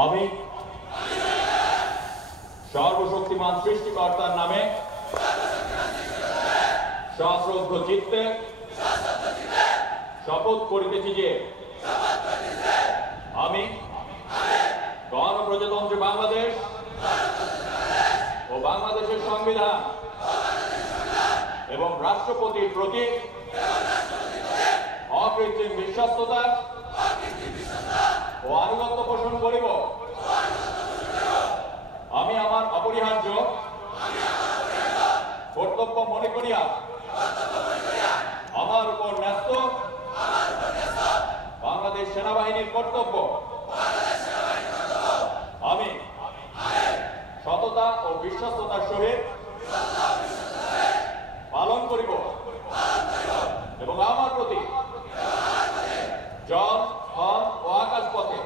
আমি সর্বশক্তিমান সৃষ্টিকর্তার নামে সশ্রদ্ধ চিত্তে শপথ করিতেছি যে আমি গণপ্রজাতন্ত্রী বাংলাদেশ ও বাংলাদেশের সংবিধান এবং রাষ্ট্রপতির প্রতি অকৃত্রিম বিশ্বস্ততা ও আনুগত্য পোষণ করিব। আমি আমার অপরিহার্য কর্তব্য মনে করিয়া আমার উপর ন্যস্ত বাংলাদেশ সেনাবাহিনীর কর্তব্য আমি সততা ও বিশ্বস্ততার সহিত পালন করিব এবং আমার প্রতি জল, স্থল ও আকাশ পথে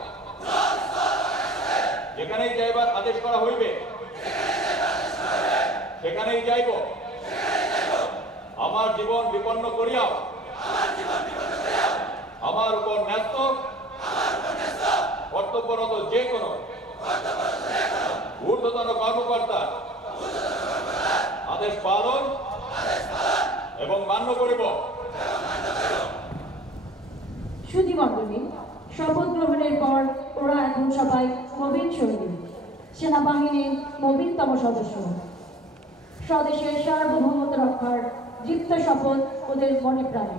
যেখানেই যাইবার আদেশ করা হইবে সেখানেই যাইব। আমার জীবন বিপন্ন করিয়াও আমার উপর ন্যস্ত কর্তব্যরত যে কোনো ঊর্ধ্বতন কর্মকর্তার আদেশ পালন এবং মান্য করিব। সুধীমণ্ডলী, শপথ গ্রহণের পর ওরা এখন সবাই নবীন সৈনিক, সেনাবাহিনীর নবীনতম সদস্য। স্বদেশের সার্বভৌমত্ব রক্ষার দীপ্ত শপথ ওদের মনে প্রাণে।